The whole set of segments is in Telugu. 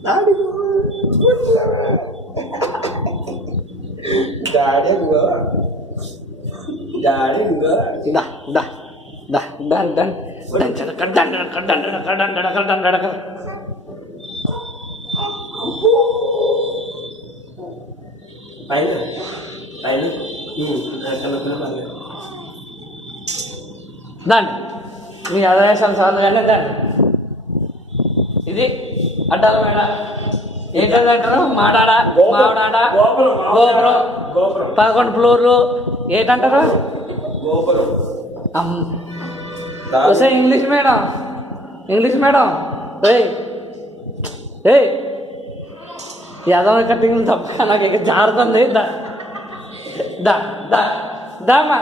Dah juga. Dan ini ada salah kan dan ఇది అడ్డాల మేడ ఏంటంటారు మాడాడ మాడాడ గోపురం 11 ఫ్లోర్లు ఏంటంటారు ఇంగ్లీష్ మేడం యాదవ కట్టింగ్ తప్ప నాకు ఇక జారుతుంది దామా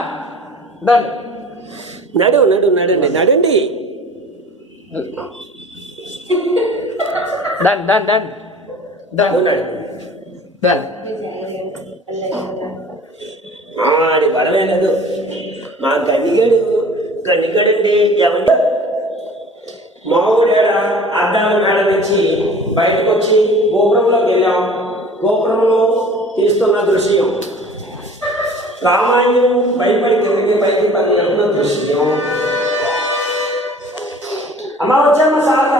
నడండి పడలేదు మా గన్నిగడండి ఏమంటే మావుడేడ అద్దాల మేడ నుంచి బయటకు వచ్చి గోపురంలోకి వెళ్ళాం. గోపురంలో తీస్తున్న దృశ్యం రామాయణం భయపడి తిరిగి పైకి పరిగెడుతున్న దృశ్యం. అమ్మ వచ్చామ్మా సార్.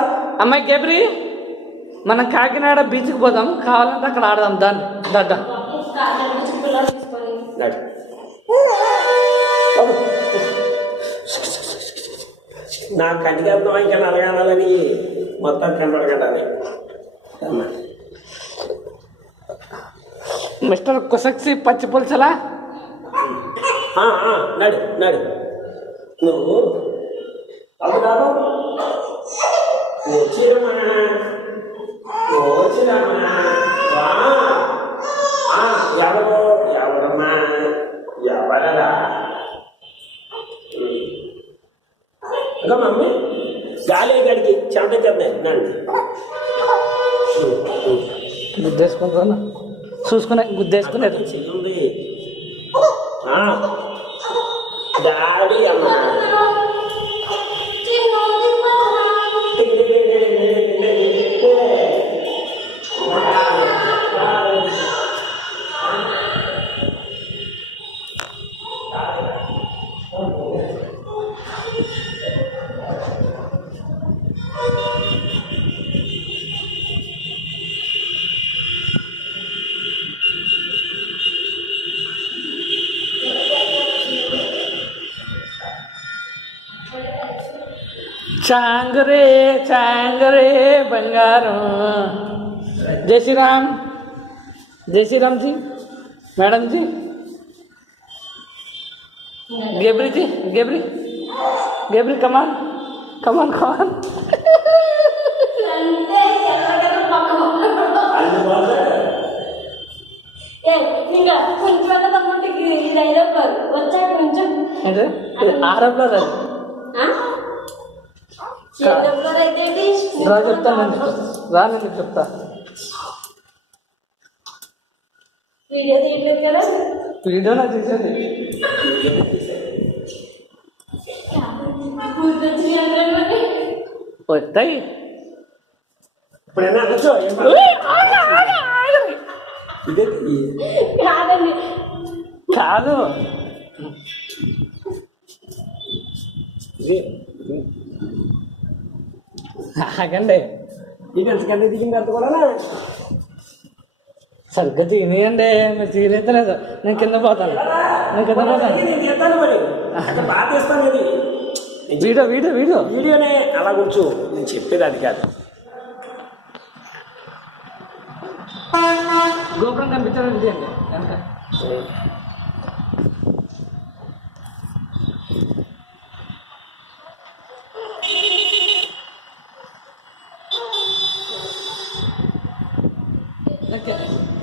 అమ్మాయి గేబ్రి మనం కాకినాడ బీచ్కి పోదాం, కావాలంటే అక్కడ ఆడదాం. దాన్ని దడ్డ నా కంటికి అర్థం ఇంకా నలగాలని మొత్తం కనపడగండి. మిస్టర్ కుసక్సి పచ్చి పులుసలా నడు నువ్వు అవుతావు వచ్చిరమ్మా ఎవరమ్మా ఎవరరా ఇంకా మమ్మీ గాలి గడికి చెమట నండి గుద్దేసుకుంటా చూసుకునే గుద్దేసుకునేది చెల్లి డాడీ అమ్మా చాంగరే బంగారం. జై శ్రీరామ్ జీ మేడం జీ గేబ్రి కమాన్ ఆరంలో రా నేను చెప్తా. వీడియో నాకు తీసేది వస్తాయి. కాదు ఆగండి. ఎంతకంటే దిగిన తర్వాత కూడా సరిగ్గా తినేయండి. మీరు తినేతలేదు. నేను కింద పోతాను. వీడియోనే అలా కూర్చో. నేను చెప్పేది అది కాదు. గోపురం కనిపించడం ఇది అండి ఎంత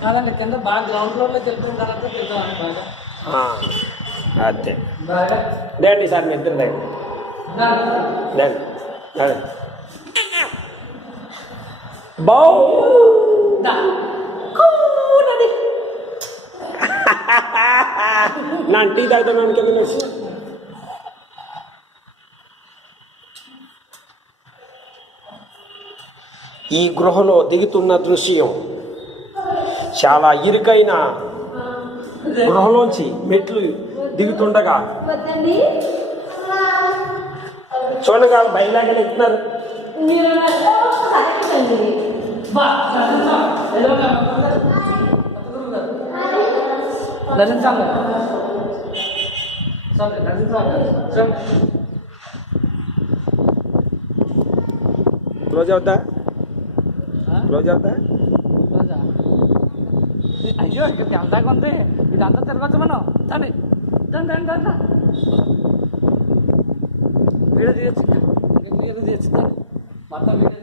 కాదండి. కింద బాగా గ్రౌండ్ ఫ్లోర్లో తెలిపిన తర్వాత తింటామని బాగా అంతే. రండి సార్, మీ ఇద్దరు రండి. ನಾನು ಟೀ తాగుతా అనుకుంటున్నా. ఈ గృహలో దిగుతున్న దృశ్యం చాలా ఇరుకైన గృహలోంచి మెట్లు దిగుతుండగా చూడగా బయలాగా ఎక్కుతున్నారు. క్లోజ్ అవుతా క్లోజ్ అవుతా అయ్యో ఇక్కడికి వెళ్తాక ఉంది ఇదంతా తిరగచ్చు మనం తండి తండి తండి తండి వీడియో తీయచ్చు వీడియో తీయచ్చు మొత్తం వీడియో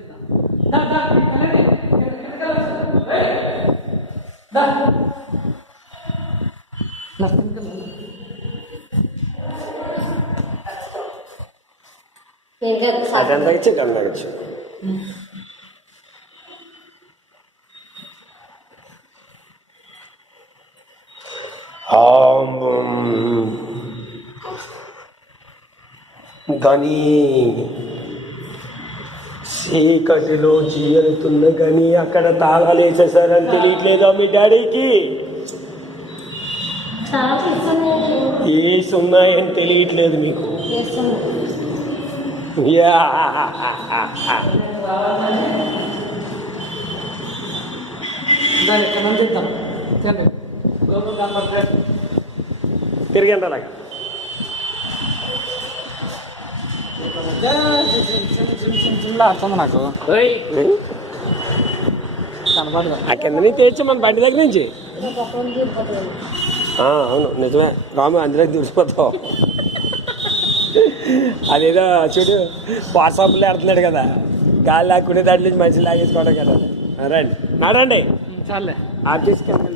అదంతా ఇచ్చి గందగచ్చు. గని చీకటిలో చీరుతున్న గని అక్కడ తాళాలు వేసేసారని తెలియట్లేదా మీ డాడీకి? ఏసున్నాయని తెలియట్లేదు మీకు. తిరిగండి అలాగా అర్థం నాకు కనపడదు ఆ కింద నుంచి తెచ్చి మన బండి దగ్గర నుంచి. అవును నిజమే రాము, అందులోకి దూరిపోతావు. అదేదో చూడు వాట్సాప్లో ఆడుతున్నాడు కదా, గాలి లాక్కునే దాంట్లో నుంచి మనిషి లాగేసుకోవడం కదా. రండి నడండి చాలే తీసుకెళ్ళి